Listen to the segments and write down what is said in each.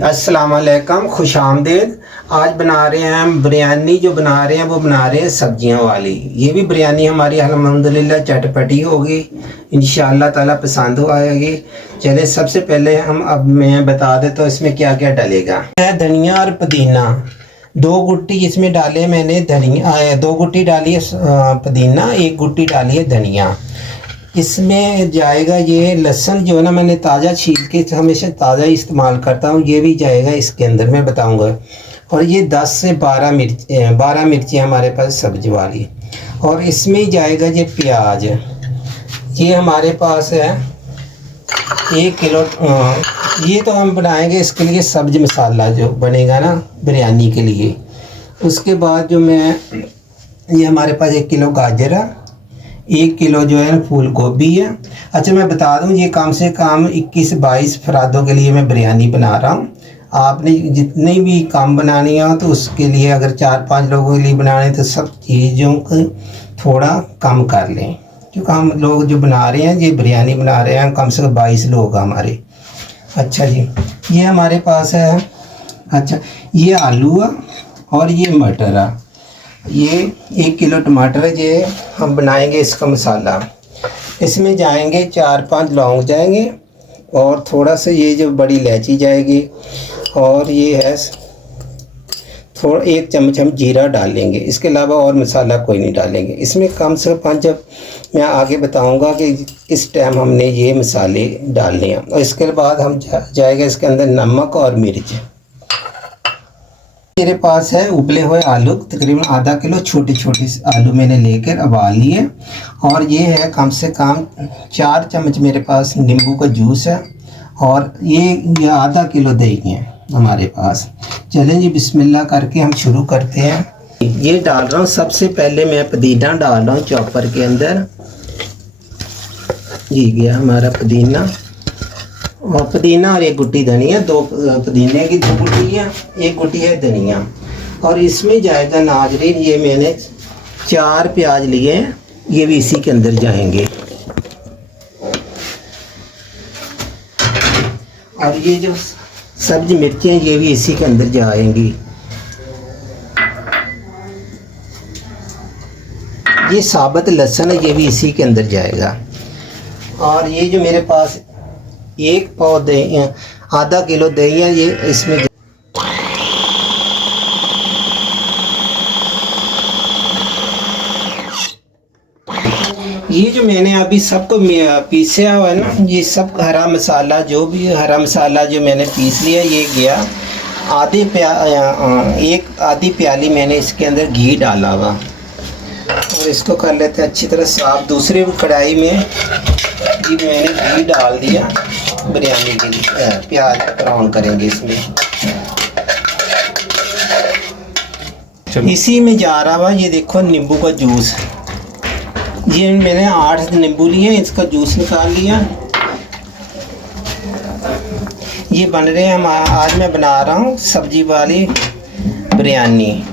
अस्सलाम वालेकुम, खुश आमदीद। आज बना रहे हैं हम बिरयानी। जो बना रहे हैं वो बना रहे हैं सब्जियों वाली। ये भी बिरयानी हमारी अल्हम्दुलिल्लाह चटपटी होगी, इंशाअल्लाह ताला पसंद हो आएगी। चले सबसे पहले मैं बता देता हूँ इसमें क्या क्या डलेगा। धनिया और पुदीना, 2 गुट्टी इसमें डाले मैंने धनिया, 2 गुट्टी डाली है पुदीना, 1 गुट्टी डाली है धनिया। इसमें जाएगा ये लहसुन जो है ना, मैंने ताज़ा छील के हमेशा ताज़ा ही इस्तेमाल करता हूँ, ये भी जाएगा इसके अंदर, मैं बताऊँगा। और ये 10 से 12 मिर्ची हमारे पास सब्जी वाली। और इसमें जाएगा ये प्याज, ये हमारे पास है 1 किलो। ये तो हम बनाएंगे इसके लिए सब्ज़ मसाला जो बनेगा ना बिरयानी के लिए। उसके बाद जो ये हमारे पास 1 किलो गाजर है, 1 किलो जो है फूल गोभी है। अच्छा मैं बता दूं, ये कम से कम 21-22 अफरादों के लिए मैं बिरयानी बना रहा हूँ। आपने जितनी भी कम बनानी हो तो उसके लिए, अगर 4-5 लोगों के लिए बनाने तो सब चीज़ों को थोड़ा कम कर लें, क्योंकि हम लोग जो बना रहे हैं, ये बिरयानी बना रहे हैं, कम से कम 22 लोग हमारे। अच्छा जी, ये हमारे पास है। अच्छा, ये आलू है और ये मटर है। ये 1 किलो टमाटर है, ये हम बनाएंगे इसका मसाला। इसमें जाएंगे 4-5 लौंग जाएंगे, और थोड़ा सा ये जो बड़ी इलायची जाएगी, और ये है थोड़ा 1 चम्मच हम जीरा डालेंगे। इसके अलावा और मसाला कोई नहीं डालेंगे। इसमें कम से कम, जब मैं आगे बताऊंगा कि किस टाइम हमने ये मसाले डालने हैं। और इसके बाद हम जाएगा इसके अंदर नमक और मिर्च। मेरे पास है उबले हुए आलू, तकरीबन आधा किलो छोटे छोटे आलू मैंने लेकर उबाल लिए। और ये है कम से कम 4 चम्मच मेरे पास नींबू का जूस है। और ये आधा किलो दही है हमारे पास। चलें जी, बिस्मिल्लाह करके हम शुरू करते हैं। ये डाल रहा हूँ, सबसे पहले मैं पुदीना डाल रहा हूँ चॉपर के अंदर। ये गया हमारा पुदीना, और पुदीना और 1 गुट्टी धनिया, 2 पुदीने की 2 गुट्टी है, 1 गुट्टी है धनिया। और इसमें जाएगा नाजरीन, ये मैंने 4 प्याज लिए हैं, ये भी इसी के अंदर जाएंगे। और ये जो सब्ज मिर्चें हैं, ये भी इसी के अंदर जाएंगी। ये साबुत लहसुन है, ये भी इसी के अंदर जाएगा। और ये जो मेरे पास 1 पाव दही, आधा किलो दही है, ये इसमें ये जो मैंने अभी सबको पीसा हुआ है ना, ये सब हरा मसाला, जो भी हरा मसाला जो मैंने पीस लिया, ये गया आधी प्याली मैंने इसके अंदर घी डाला हुआ। और इसको कर लेते हैं अच्छी तरह साफ। दूसरे कढ़ाई में ये मैंने घी डाल दिया बिरयानी के लिए। प्याज ब्राउन करेंगे इसमें। इसी में जा रहा हुआ, ये देखो नींबू का जूस, ये मैंने 8 नींबू लिए, इसका जूस निकाल लिया। ये बन रहे हैं आज मैं बना रहा हूँ सब्जी वाली बिरयानी।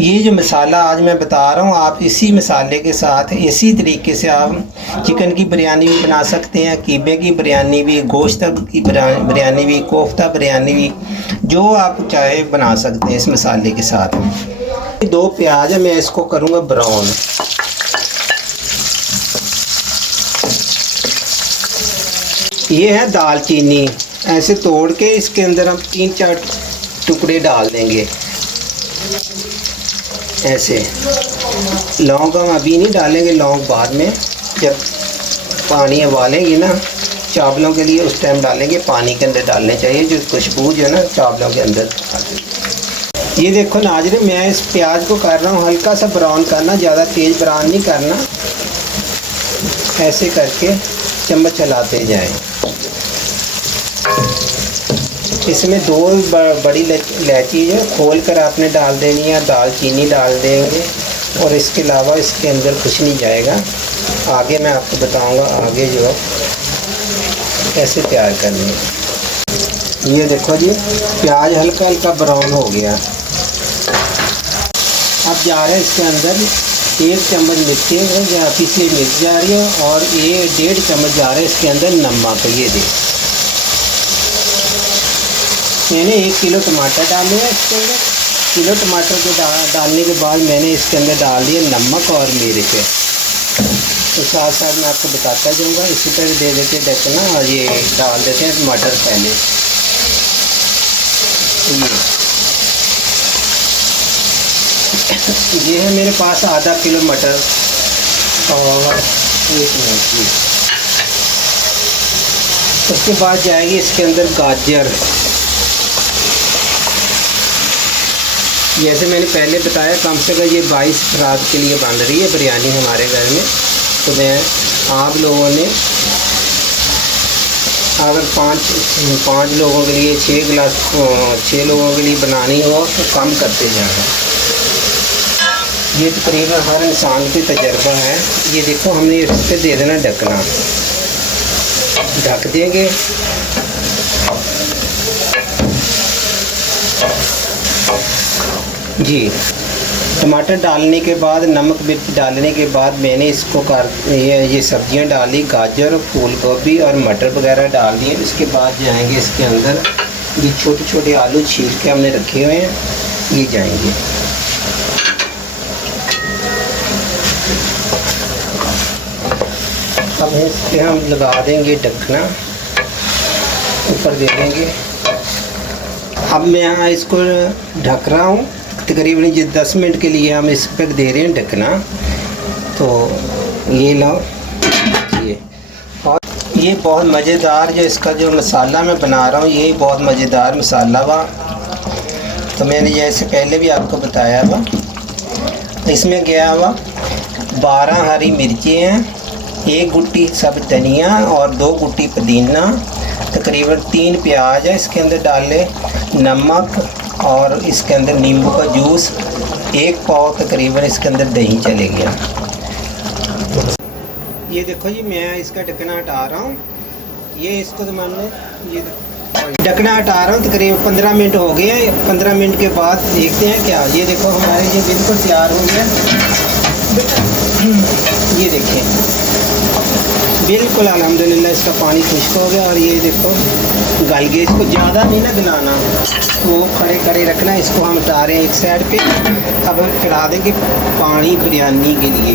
ये जो मसाला आज मैं बता रहा हूँ, आप इसी मसाले के साथ इसी तरीके से आप चिकन की बिरयानी भी बना सकते हैं, कीमे की बिरयानी भी, गोश्त की बिरयानी भी, कोफ्ता बिरयानी भी, जो आप चाहे बना सकते हैं इस मसाले के साथ। 2 प्याज है, मैं इसको करूँगा ब्राउन। ये है दालचीनी, ऐसे तोड़ के इसके अंदर हम 3-4 टुकड़े डाल देंगे ऐसे। लौंग हम अभी नहीं डालेंगे, लौंग बाद में, जब पानी उबालेंगे ना चावलों के लिए, उस टाइम डालेंगे। पानी के अंदर डालने चाहिए, जो खुशबू जो है ना चावलों के अंदर। ये देखो नाज़रीन, मैं इस प्याज को कर रहा हूँ हल्का सा ब्राउन करना, ज़्यादा तेज़ ब्राउन नहीं करना। ऐसे करके चम्मच चलाते जाएं। इसमें 2 बड़ी इलायची जो खोल कर आपने डाल देनी है, दालचीनी डाल देंगे। और इसके अलावा इसके अंदर कुछ नहीं जाएगा। आगे मैं आपको बताऊंगा आगे जो कैसे तैयार करनी है। ये देखो जी, प्याज हल्का हल्का ब्राउन हो गया। अब जा रहे हैं इसके अंदर 1 चम्मच मिर्ची, या पिसी मिर्च जा रही है, और ये 1.5 चम्मच जा रहा है इसके अंदर नमक। ये देख मैंने 1 किलो टमाटर डाले हैं इसके अंदर। किलो टमाटर को डालने के बाद मैंने इसके अंदर डाल दिया नमक और मिर्च। तो साथ साथ मैं आपको बताता जाऊँगा। इसी तरह दे देते ढकना और ये डाल देते हैं मटर पहले। ये है मेरे पास आधा किलो मटर और 1 मिनट। उसके बाद जाएगी इसके अंदर गाजर। जैसे मैंने पहले बताया कम से कम ये 22 अफराद के लिए बन रही है बिरयानी हमारे घर में। तो मैं आप लोगों ने अगर पाँच लोगों के लिए 6 लोगों के लिए बनानी हो तो कम करते जाना। ये तकरीबन हर इंसान की तजर्बा है। ये देखो हमने इस पर दे देना ढकना, ढक देंगे। जी टमाटर डालने के बाद नमक मिर्च डालने के बाद मैंने इसको ये सब्जियां डाली, गाजर फूल गोभी और मटर वगैरह डाल दिए। इसके बाद जाएंगे इसके अंदर ये छोटे छोटे आलू छील के हमने रखे हुए हैं, ये जाएंगे। अब इस पर हम लगा देंगे ढकना, ऊपर दे देंगे। अब मैं यहाँ इसको ढक रहा हूँ तकरीबन 10 मिनट के लिए। हम इस पर दे रहे हैं ढकना। तो ये लो ये, और ये बहुत मज़ेदार जो इसका जो मसाला मैं बना रहा हूँ, ये बहुत मज़ेदार मसाला हुआ। तो मैंने जैसे पहले भी आपको बताया हुआ, इसमें गया हुआ 12 हरी मिर्चें हैं, 1 गुट्टी सब धनिया और 2 गुट्टी पुदीना, तकरीबन 3 प्याज है इसके अंदर डाले, नमक और इसके अंदर नींबू का जूस, 1 पाव तकरीबन इसके अंदर दही चले गया। ये देखो जी मैं इसका ढकना हटा रहा हूँ। ये इसको तो मैंने ये ढकना हटा रहा हूँ। तकरीबन 15 मिनट हो गए हैं। 15 मिनट के बाद देखते हैं क्या। ये देखो हमारे ये बिल्कुल तैयार हो गया। ये देखिए बिल्कुल अल्हम्दुलिल्लाह इसका पानी खुश्क हो गया और ये देखो गल गया। इसको ज़्यादा नहीं ना गलाना, वो खड़े खड़े रखना। इसको हम उतार रहे हैं एक साइड पे। अब हम चढ़ा देंगे पानी बिरयानी के लिए।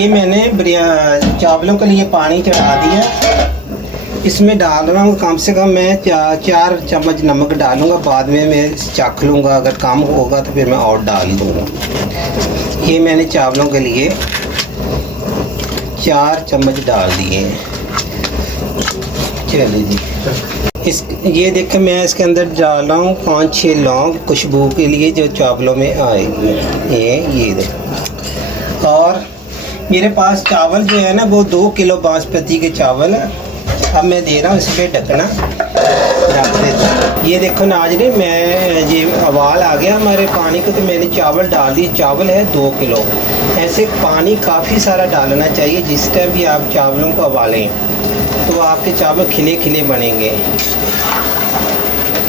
ये मैंने चावलों के लिए पानी चढ़ा दिया। इसमें डाल रहा हूँ कम से कम मैं 4 चम्मच नमक डालूँगा। बाद में मैं चख लूँगा, अगर कम होगा तो फिर मैं और डाल दूँगा। ये मैंने चावलों के लिए 4 चम्मच डाल दिए हैं। चलिए जी ये देखें मैं इसके अंदर डाल रहा हूँ 5-6 लौंग खुशबू के लिए जो चावलों में आएगी। ये देखो। और मेरे पास चावल जो है ना वो 2 किलो बासमती के चावल है। अब मैं दे रहा हूँ इस पर ढकना, ढक देता। ये देखो नाज़रीन मैं ये उबाल आ गया हमारे पानी को, तो मैंने चावल डाल दिए। चावल है 2 किलो। ऐसे पानी काफ़ी सारा डालना चाहिए। जिस टाइम भी आप चावलों को उबालें तो आपके चावल खिले खिले बनेंगे।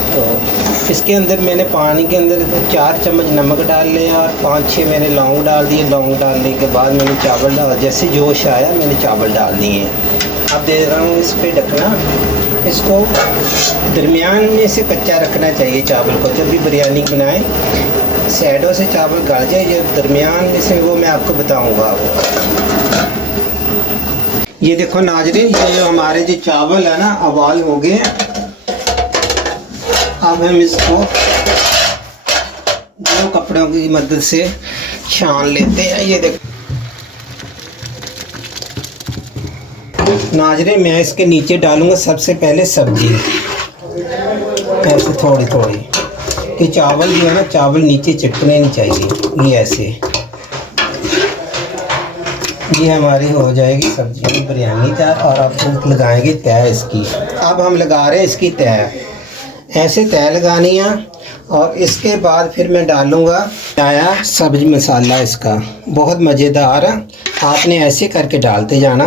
तो इसके अंदर मैंने पानी के अंदर 4 चम्मच नमक डाल लिया और 5-6 मैंने लौंग डाल दिए। लौंग डालने के बाद मैंने चावल डाल, जैसे जोश आया मैंने चावल डाल दिए। अब दे रहा हूँ इस पर ढकना। इसको दरमियान में से कच्चा रखना चाहिए चावल को। जब भी बिरयानी बनाएं साइडों से चावल गल जाए, जब दरमियान में से वो मैं आपको बताऊँगा। ये देखो नाज़रीन ये जो हमारे जो चावल है ना उबाल हो गए। अब हम इसको 2 कपड़ों की मदद से छान लेते हैं। ये देखो नाज़रीन मैं इसके नीचे डालूंगा सबसे पहले सब्जी, ऐसे थोड़ी थोड़ी। ये चावल जो है ना चावल नीचे चिपकने नहीं चाहिए। ये ऐसे ये हमारी हो जाएगी सब्जी की बिरयानी तैयार। और अब लगाएंगे तय इसकी। अब हम लगा रहे हैं इसकी तय। ऐसे तय लगानी है और इसके बाद फिर मैं डालूँगा आया सब्ज़ी मसाला। इसका बहुत मज़ेदार है। आपने ऐसे करके डालते जाना।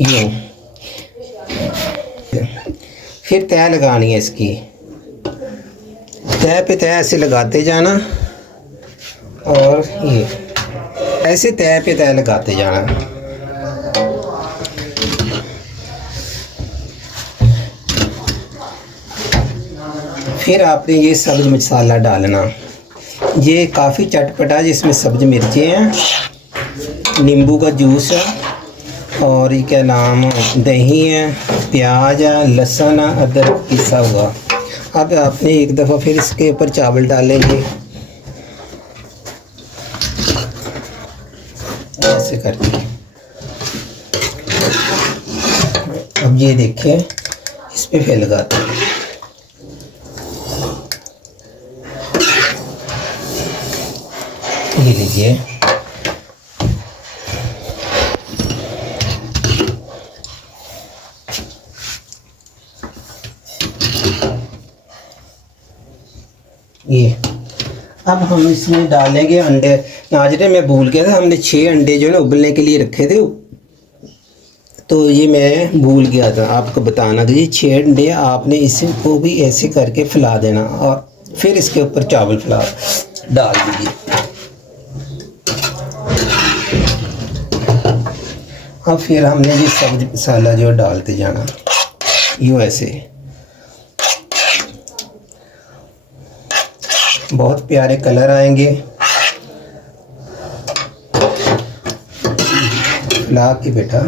यूँ फिर तय लगानी है इसकी। तय पे तय ऐसे लगाते जाना और ये ऐसे तय पे तय लगाते जाना। फिर आपने ये सब्ज़ मसाला डालना। ये काफ़ी चटपटा, जिसमें सब्ज़ मिर्चें हैं, नींबू का जूस है, और ये क्या नाम, दही है, प्याज है, लहसुन है, अदरक पिसा हुआ। अब आपने एक दफ़ा फिर इसके ऊपर चावल डालेंगे ऐसे करके। अब ये देखिए, इस पे फिर लगाते हैं। ये लीजिए, ये अब हम इसमें डालेंगे अंडे। नाजरे मैं भूल गया था, हमने 6 अंडे जो है ना उबलने के लिए रखे थे, तो ये मैं भूल गया था आपको बताना कि ये 6 अंडे आपने इसको भी ऐसे करके फैला देना, और फिर इसके ऊपर चावल फैला डाल दीजिए। अब फिर हमने ये सब्ज़ मसाला जो डालते जाना, यूँ ऐसे। बहुत प्यारे कलर आएंगे। ला के बेटा,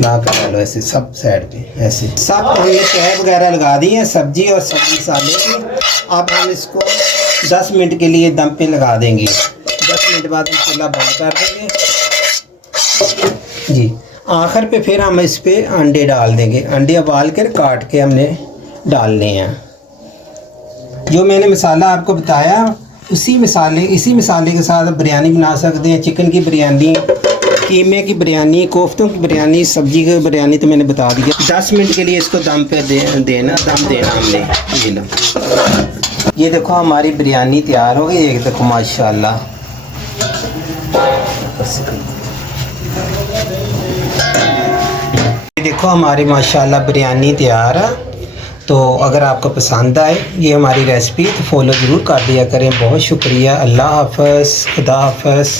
ला कर डालो ऐसे सब साइड पे, ऐसे सब हमने तह वगैरह लगा दी है सब्जी और सब्जी मसाले की। अब हम इसको 10 मिनट के लिए दम पे लगा देंगे। 10 मिनट बाद हम चूल्हा बंद कर देंगे जी। आखिर पे फिर हम इस पे अंडे डाल देंगे। अंडे उबाल कर काट के हमने डालने हैं। जो मैंने मसाला आपको बताया, इसी मसाले के साथ बिरयानी बना सकते हैं। चिकन की बिरयानी, कीमे की बिरयानी, कोफ्तों की बिरयानी, सब्जी की बिरयानी तो मैंने बता दिया। 10 मिनट के लिए इसको दम पे दम देना हमने। ये लो, ये देखो हमारी बिरयानी तैयार हो गई। ये देखो माशाल्लाह, ये देखो हमारी माशाल्लाह बिरयानी तैयार है। तो अगर आपको पसंद आए ये हमारी रेसिपी, तो फॉलो ज़रूर कर दिया करें। बहुत शुक्रिया। अल्लाह हाफ़िज़, खुदा हाफ़िज़।